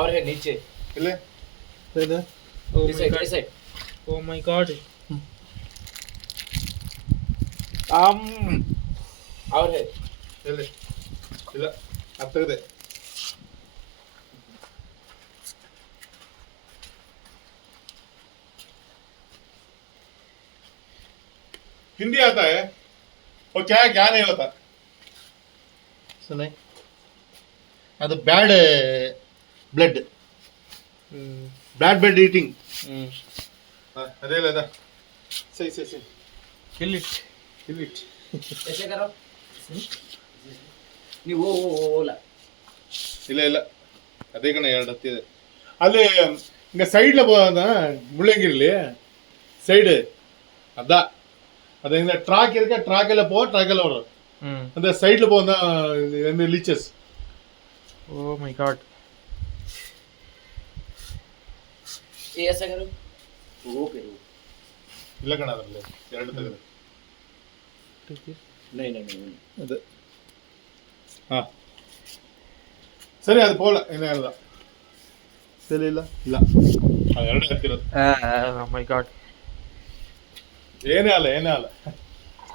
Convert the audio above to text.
और है नीचे ಇಲ್ಲೇ ಇದೆ इस साइड इस साइड Oh my god. और है ಎಲ್ಲಿ ಇಲ್ಲ ಹತ್ತಿರದೆ हिंदी आता है और क्या क्या नहीं होता सुने ಅದು bad blood bad blood eating ಅದೇ ಅದ ಸರಿ ಸರಿ ಸರಿ Kill it. kill it ऐसे करो नहीं वो ला ಇಲ್ಲ ಇಲ್ಲ ಅದೇ ಕಣ ಎರಡು ಹತ್ತಿದೆ ಅಲ್ಲಿ இங்க சைடுல போதா முள்ளங்கிரில சைடு அதான் அது இந்த ட்ராக் இருக்க ட்ராக்ல போ ட்ராக்ல வரும் அந்த சைடுல போதா இந்த லீச்சஸ் Oh my god. ये ऐसा करो वो करो ಇಲ್ಲ ಕಣ ಅದರಲ್ಲಿ ಎರಡು ತೆಗೆದು नहीं नहीं नहीं ಅದು ಹಾ ಸರಿ ಅದು போல என்ன ಇಲ್ಲ ಸರಿ ಇಲ್ಲ ಇಲ್ಲ ಅದು ಎರಡು ಹತ್ತಿರೋದು Oh my god. ಏನೇ ಅಲ್ಲ